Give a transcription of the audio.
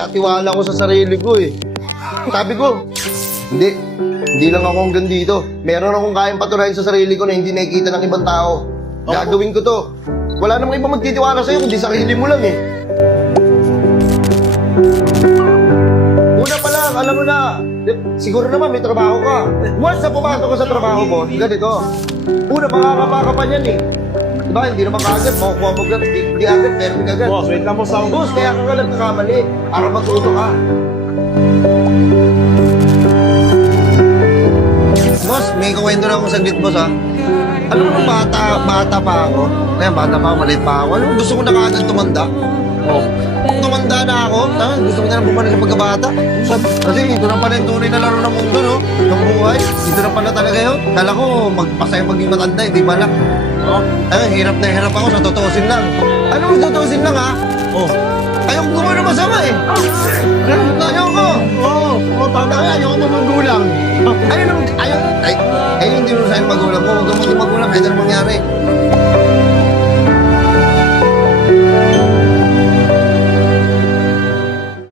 Kaya tiwala ko sa sarili ko eh. Sabi ko, hindi lang ako hanggang dito. Meron akong kayang patunayan sa sarili ko na hindi nakikita ng ibang tao. Gagawin ko to. Wala namang ibang magtitiwala sa'yo kundi sarili mo lang eh. Una pa lang, alam mo na, siguro naman may trabaho ka. Once na pumasok ka sa trabaho mo, ganito. Una, makakapa pa yan eh. Diba, hindi naman kagad, makukuha mo agad, hindi agad, meron agad. Boss, wait lang po sa Boss, kaya ka lang nakamali, para matuto ka. Boss, may kuwento na akong saglit, boss, ha? Alam mo, bata pa ako. Kaya bata pa ako, maliit pa ako. Alam mo, gusto ko na kaagad tumanda. Oh. Tumanda na ako, gusto ko na lang bumalik sa pagkabata. Kasi ito na pala yung tunay na laro ng mundo, no? Ng buhay. Ito na pala talaga yun. Kala ko, magpasaya maging matanda, hindi pala. Oh. Hirap na hirap ako, natutusin lang. Ano tutusin lang, ha? Oh. Ayoko gumawa na masama, eh. Ayoko. Oo, tama nga, ayoko mo magulang. Ayun, hindi mo sa'yo magulang ko. Huwag kang maging magulang, kahit ano mangyari.